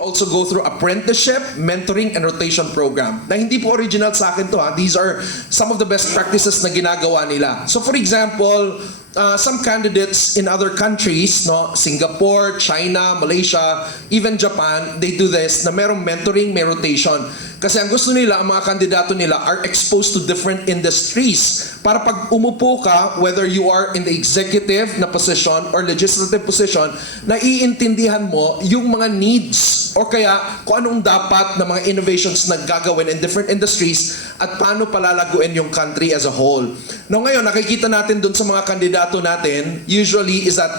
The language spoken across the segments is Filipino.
also go through apprenticeship, mentoring, and rotation program. Na hindi po original sa akin to ha. These are some of the best practices na ginagawa nila. So for example, some candidates in other countries, no, Singapore, China, Malaysia, even Japan, they do this na merong mentoring, may rotation. Kasi ang gusto nila, ang mga kandidato nila are exposed to different industries. Para pag umupo ka, whether you are in the executive na position or legislative position, naiintindihan mo yung mga needs o kaya kung anong dapat na mga innovations na gagawin in different industries at paano palalaguin yung country as a whole. No, ngayon, nakikita natin dun sa mga kandidato natin, usually is that,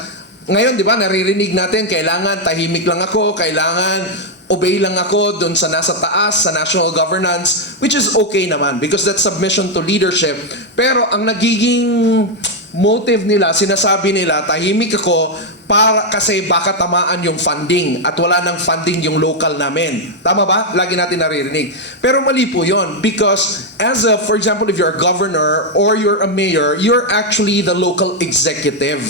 ngayon, di ba, naririnig natin, kailangan tahimik lang ako, kailangan obey lang ako dun sa nasa taas, sa national governance, which is okay naman because that's submission to leadership. Pero ang nagiging motive nila, sinasabi nila, tahimik ako para kasi baka tamaan yung funding at wala nang funding yung local namin. Tama ba? Lagi natin naririnig. Pero mali po yun because as a, for example, if you're a governor or you're a mayor, you're actually the local executive.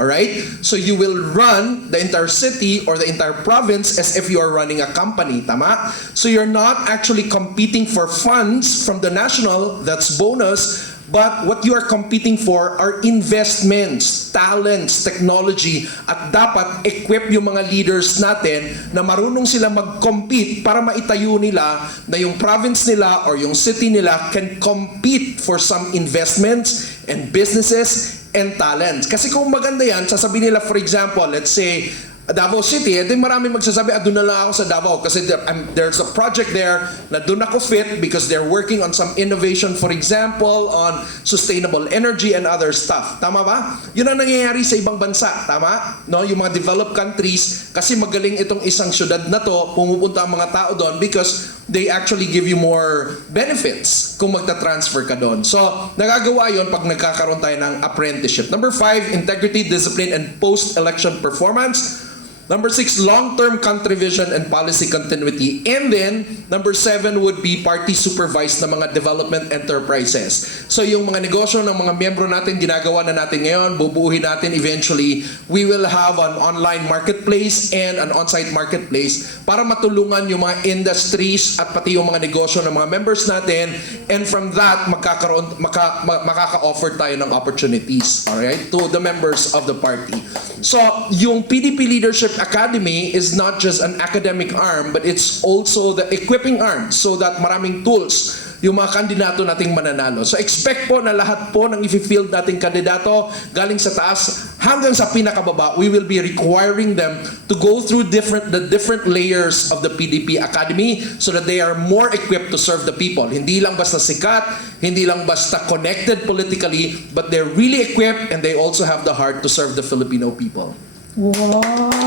Alright? So you will run the entire city or the entire province as if you are running a company. Tama? So you're not actually competing for funds from the national, that's bonus, but what you are competing for are investments, talents, technology, at dapat equip yung mga leaders natin na marunong sila mag-compete para maitayo nila na yung province nila or yung city nila can compete for some investments and businesses and talents. Kasi kung maganda yan, sasabihin nila, for example, let's say, Davao City, eh, marami magsasabi, doon na lang ako sa Davao kasi there's a project there na doon ako fit because they're working on some innovation, for example, on sustainable energy and other stuff. Tama ba? Yun ang nangyayari sa ibang bansa. Tama? No? Yung mga developed countries, kasi magaling itong isang syudad na to, pumupunta ang mga tao doon because they actually give you more benefits kung magta-transfer ka doon. So, nagagawa yon pag nagkakaroon tayo ng apprenticeship. Number 5, integrity, discipline, and post-election performance. Number 6, long-term country vision and policy continuity. And then, number 7 would be party-supervised na mga development enterprises. So yung mga negosyo ng mga miyembro natin, ginagawa na natin ngayon, bubuuhin natin eventually. We will have an online marketplace and an on-site marketplace para matulungan yung mga industries at pati yung mga negosyo ng mga members natin. And from that, makaka-offer tayo ng opportunities, alright, to the members of the party. So, yung PDP Leadership Academy is not just an academic arm, but it's also the equipping arm so that maraming tools yung mga kandidato nating mananalo. So expect po na lahat po ng i-field nating kandidato galing sa taas hanggang sa pinakababa, we will be requiring them to go through the different layers of the PDP Academy so that they are more equipped to serve the people. Hindi lang basta sikat, hindi lang basta connected politically, but they're really equipped and they also have the heart to serve the Filipino people. Wow!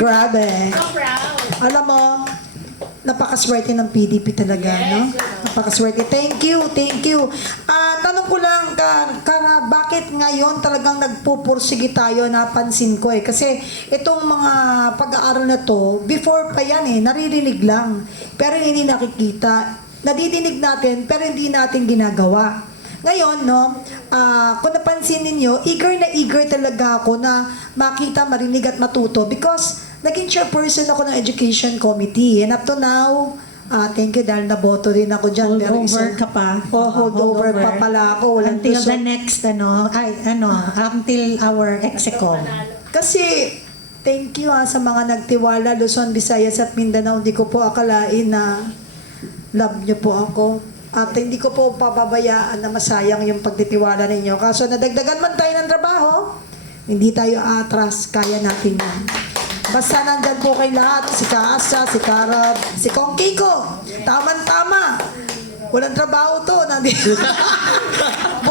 Grabe. So proud. Alam mo, napakaswerte ng PDP talaga, no? Napakaswerte. Thank you, thank you. Tanong ko lang, bakit ngayon talagang nagpupursige tayo, napansin ko eh. Kasi itong mga pag-aaral na to, before pa yan eh, naririnig lang. Pero hindi nakikita. Nadidinig natin, pero hindi natin ginagawa. Ngayon, no, kung napansin ninyo, eager talaga ako na makita, marinig at matuto because naging chairperson ako ng Education Committee. And up to now, thank you dahil naboto rin ako dyan. Holdover ka pa. Holdover pa pala ako. Walang Until gusto. the next, until our execom. Kasi, thank you sa mga nagtiwala, Luzon, Visayas at Mindanao. Hindi ko po akalain na love niyo po ako. At hindi ko po pababayaan na masayang yung pagtitiwala ninyo. Kaso nadagdagan man tayo ng trabaho, hindi tayo atras, kaya natin yan. Basta nandyan po kay lahat, si Kaasa, si Karab, si Kong Kiko. Tama-tama. Walang trabaho to.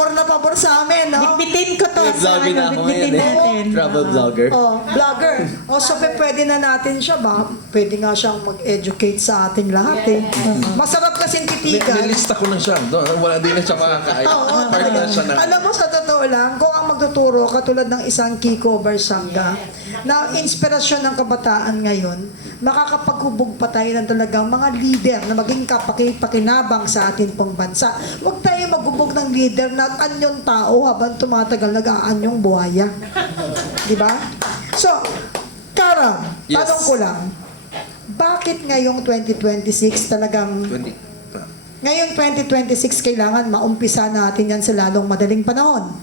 Pabor na pabor sa amin, no? Bitbitin ko to sa Vlogging na ako bitbitin ngayon natin. Travel vlogger. Vlogger. So, pwede na natin siya ba? Pwede nga siyang mag-educate sa ating lahat, eh. Masarap kasing titigan. Nilista ko na siya. Wala din na siya makakain. Part na siya na. Alam mo, sa totoo lang, kung ang magtuturo, katulad ng isang Kiko Barsanga, na inspirasyon ng kabataan ngayon, makakapaghubog pa tayo ng talagang mga leader na maging kapakinabang sa atin pong bansa. Huwag tayo maghubog ng leader na anyong tao habang tumatagal nag-aanyong buhaya. Di ba? So, Carol, Kara, Yes. tanong ko lang, bakit ngayong 2026 talagang, 20. ngayong 2026 kailangan maumpisa natin yan sa lalong madaling panahon?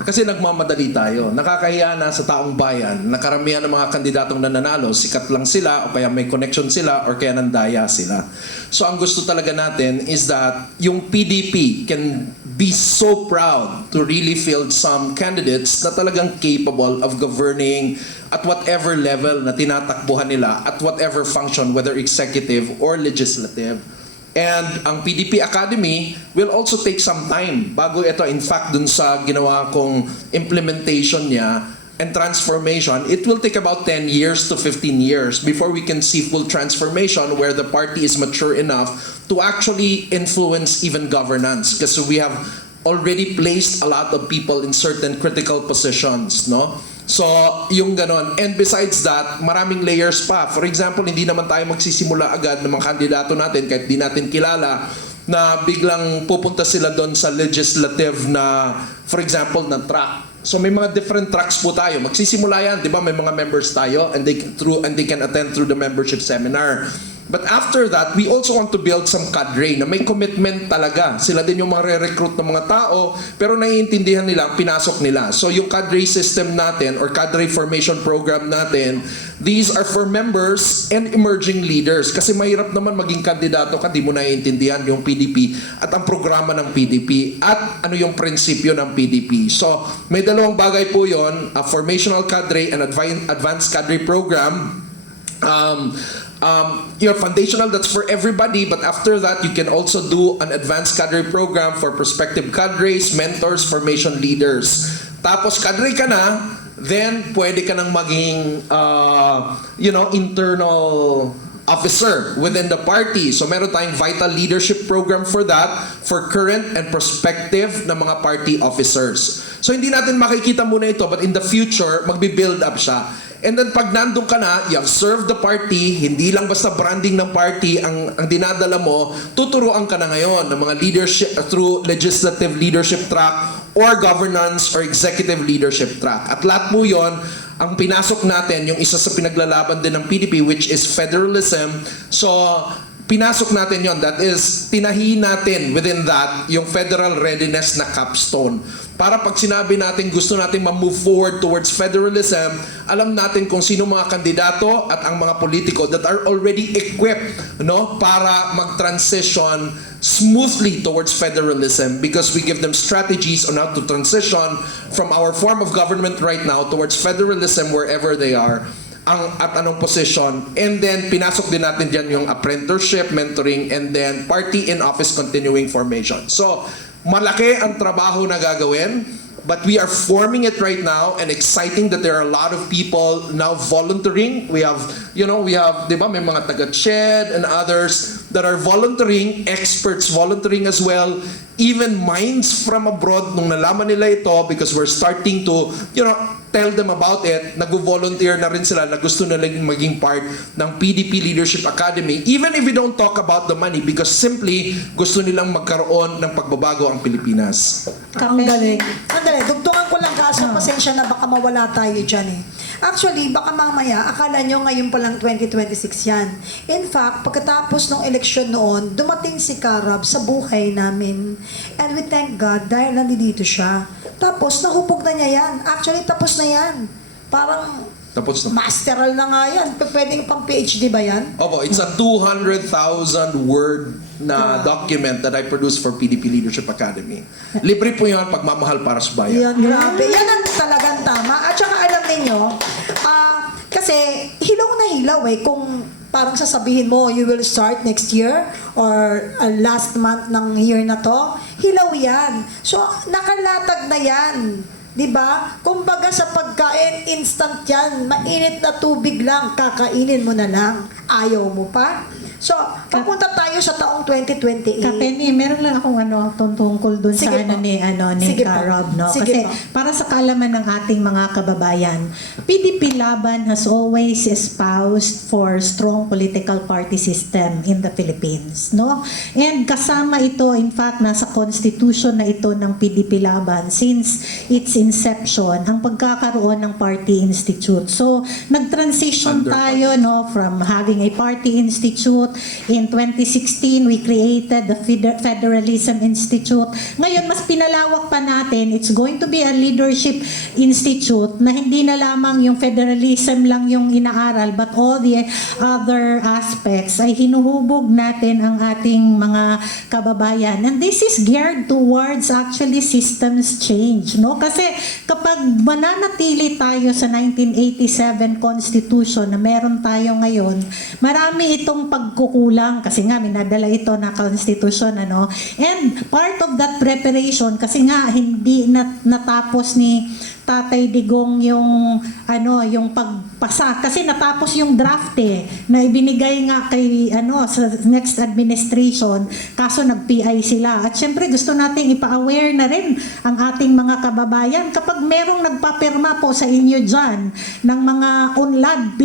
Kasi nagmamadali tayo. Nakakahiya na sa taong bayan na karamihan ng mga kandidatong nananalo, sikat lang sila o kaya may connection sila or kaya nandaya sila. So ang gusto talaga natin is that yung PDP can be so proud to really field some candidates na talagang capable of governing at whatever level na tinatakbuhan nila, at whatever function, whether executive or legislative. And ang PDP Academy will also take some time bago ito, in fact, dun sa ginawa kong implementation niya and transformation, it will take about 10 years to 15 years before we can see full transformation where the party is mature enough to actually influence even governance, because we have already placed a lot of people in certain critical positions, no? So, yung ganon. And besides that, maraming layers pa. For example, hindi naman tayo magsisimula agad ng mga kandidato natin kahit di natin kilala na biglang pupunta sila doon sa legislative na, for example, na track. So may mga different tracks po tayo. Magsisimula yan, di ba? May mga members tayo and they can attend through the membership seminar. But after that, we also want to build some cadre na may commitment talaga. Sila din yung mga re-recruit ng mga tao, pero naiintindihan nila ang pinasok nila. So yung cadre system natin or cadre formation program natin, these are for members and emerging leaders. Kasi mahirap naman maging kandidato ka, di mo naiintindihan yung PDP at ang programa ng PDP at ano yung prinsipyo ng PDP. So may dalawang bagay po yon, a formational cadre and advanced cadre program. Your foundational, that's for everybody, but after that you can also do an advanced cadre program for prospective cadres, mentors, formation leaders. Tapos cadre ka na, then pwede ka nang maging internal officer within the party. So meron tayong vital leadership program for that, for current and prospective na mga party officers. So hindi natin makikita muna ito, but in the future, magbi-build up siya. And then pag nandun ka na, you have served the party, hindi lang basta branding ng party ang dinadala mo, tuturuan ka na ngayon ng mga leadership through legislative leadership track or governance or executive leadership track. At lahat po yun, ang pinasok natin, yung isa sa pinaglalaban din ng PDP, which is federalism. So, pinasok natin yon. That is, tinahi natin within that yung federal readiness na capstone. Para pag sinabi natin gusto natin ma-move forward towards federalism, alam natin kung sino mga kandidato at ang mga politiko that are already equipped, no, para mag-transition smoothly towards federalism, because we give them strategies on how to transition from our form of government right now towards federalism wherever they are. At anong position, and then pinasok din natin dyan yung apprenticeship, mentoring, and then party in office continuing formation. So, malaki ang trabaho na gagawin, but we are forming it right now, and exciting that there are a lot of people now volunteering. We have, di ba, may mga taga-CHED and others that are volunteering, experts volunteering as well, even minds from abroad nung nalaman nila ito, because we're starting to, tell them about it, nag-volunteer na rin sila na gusto nilang maging part ng PDP Leadership Academy, even if we don't talk about the money, because simply gusto nilang magkaroon ng pagbabago ang Pilipinas. Ang galing. Ang galing. Dugtungan ko lang kaso, pasensya na baka mawala tayo dyan eh. Actually, baka mamaya, akala nyo ngayon pa lang 2026 yan. In fact, pagkatapos ng eleksyon noon, dumating si Karab sa buhay namin. And we thank God dahil nandito siya. Tapos, nahupog na niya yan. Actually, tapos na yan. Parang Tapos na. masteral na nga yan. Pwedeng pang PhD ba yan? Opo, it's a 200,000 word na document that I produced for PDP Leadership Academy. Libre po yun, pagmamahal para sa bayan. Yan, grabe. Yan ang talagang tama. At saka alam ninyo, kasi hilaw na hilaw eh, kung parang sasabihin mo, you will start next year or last month ng year na to, hilaw yan. So, nakalatag na yan. Diba? Kumbaga sa pagkain, instant yan. Mainit na tubig lang, kakainin mo na lang. Ayaw mo pa. So, papunta tayo tayo sa taong 2028. Kapeni, meron lang akong tungkol dun Sige sa po. ni Sige po. Karob, no? Sige Kasi po. para sa kaalaman ng ating mga kababayan, PDP Laban has always espoused for strong political party system in the Philippines, no? And kasama ito, in fact, nasa constitution na ito ng PDP Laban since its inception, ang pagkakaroon ng party institute. So, nag-transition tayo, no, from having a party institute. In 2016, we created the Federalism Institute. Ngayon, mas pinalawak pa natin. It's going to be a leadership institute na hindi na lamang yung federalism lang yung inaaral, but all the other aspects ay hinuhubog natin ang ating mga kababayan. And this is geared towards actually systems change, no? Kasi kapag mananatili tayo sa 1987 Constitution na meron tayo ngayon, marami itong pagkukulang kasi nga minadala ito na Constitution, ano? And part of that preparation, kasi nga hindi natapos ni Tatay Digong yung yung pagpasa kasi natapos yung draft na ibinigay nga kay sa next administration, kaso nag-PI sila. At syempre gusto nating ipa-aware na rin ang ating mga kababayan kapag merong nagpapirma po sa inyo diyan ng mga Unlad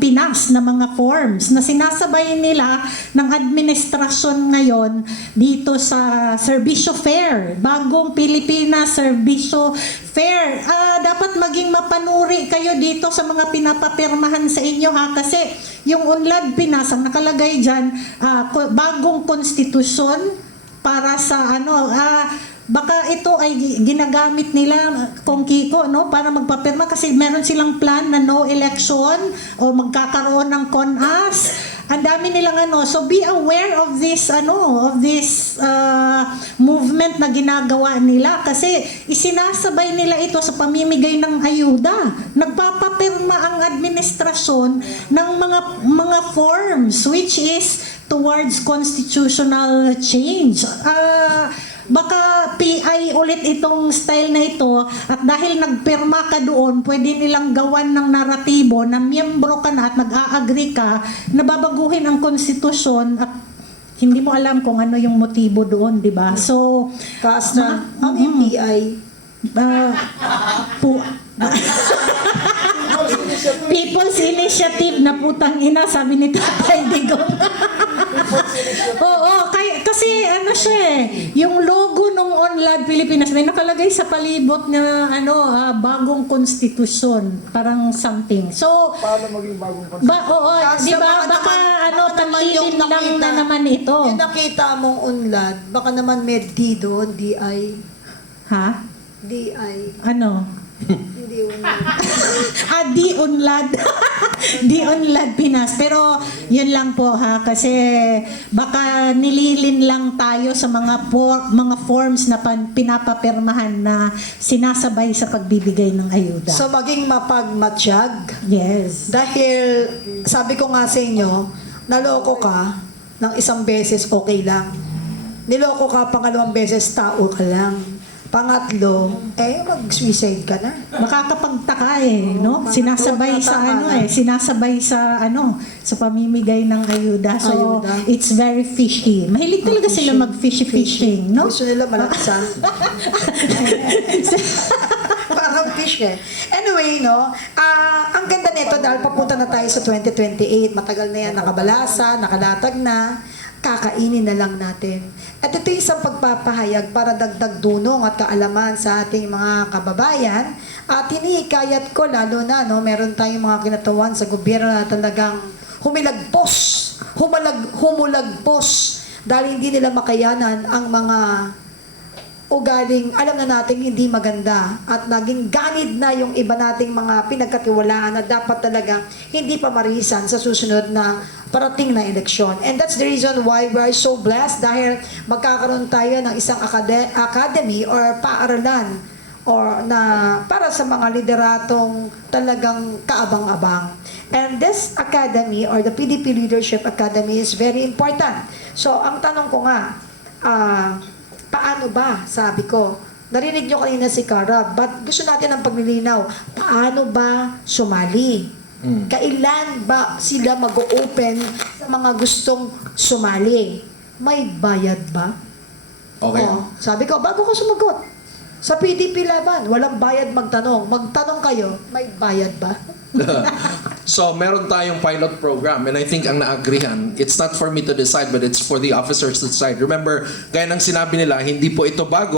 Pinas na mga forms na sinasabay nila ng administrasyon ngayon dito sa Serbisyo Fair, bagong Pilipinas Serbisyo Fair. Dapat maging mapanuri kayo dito sa mga pinapapirmahan sa inyo, ha, kasi yung Unlad Pinas ang nakalagay dyan, bagong konstitusyon para sa baka ito ay ginagamit nila kung Kiko, no, para magpapirma kasi meron silang plan na no election o magkakaroon ng CONAS. Ang dami nilang so be aware of this movement na ginagawa nila kasi isinasabay nila ito sa pamimigay ng ayuda. Nagpapapirma ang administrasyon ng mga forms which is towards constitutional change. Baka PI ulit itong style na ito at dahil nagpirma ka doon, pwede nilang gawan ng naratibo na miyembro ka na at nag-a-agree ka na babaguhin ang konstitusyon at hindi mo alam kung ano yung motibo doon, di ba? So, Kaastra, ano yung PI? People's Initiative na putang ina, sabi ni Tatay Digong. Oo, kasi siya yung logo ng Unlad Pilipinas may nakalagay sa palibot na bagong konstitusyon, parang something. So, Paano maging bagong konstitusyon? oo, di ba? Baka tamilin lang na naman ito. Yung nakita mong Unlad, baka naman may D doon, DI. Ha? DI. Ano? Hindi Unlad. Di Unlad. Di Unlad Pinas. Pero yun lang po, ha, kasi baka nililin lang tayo sa mga forms na pinapapirmahan na sinasabay sa pagbibigay ng ayuda. So maging mapagmatsyag. Yes. Dahil sabi ko nga sa inyo, naloko ka ng isang beses, okay lang. Niloko ka pangalawang beses, tao ka lang. Pangatlo, mag-suicide ka na. Makakapagtaka no? Sinasabay sa sinasabay sa sa pamimigay ng ayuda. So, Ayuda. it's very fishy. Mahilig talaga sila mag-fishing, no? Gusto nila malaksan. Parang fish Anyway, no, ang ganda nito dahil papunta na tayo sa 2028. Matagal na yan, nakabalasa, nakalatag na. Kakainin na lang natin. At ito yung isang pagpapahayag para dagdag dunong at kaalaman sa ating mga kababayan. At hinihikayat ko lalo na, no, meron tayong mga kinatawan sa gobyerno na talagang humulagpos dahil hindi nila makayanan ang mga ugaling alam na natin hindi maganda at naging ganid na yung iba nating mga pinagkatiwalaan na dapat talaga hindi pa marisan sa susunod na parating na eleksyon. And that's the reason why we are so blessed dahil magkakaroon tayo ng isang academy or paaralan or na para sa mga lideratong talagang kaabang-abang. And this academy or the PDP Leadership Academy is very important. So, ang tanong ko nga, paano ba, sabi ko, narinig nyo kanina si Cara, but gusto natin ng paglilinaw, paano ba sumali? Kailan ba sila mag-open mga gustong sumali, may bayad ba? Okay. Oo. Sabi ko, bago ko sumagot, sa PDP Laban, walang bayad magtanong. Magtanong kayo, may bayad ba? So, meron tayong pilot program and I think ang naagrihan, it's not for me to decide but it's for the officers to decide. Remember, gaya ng sinabi nila, hindi po ito bago.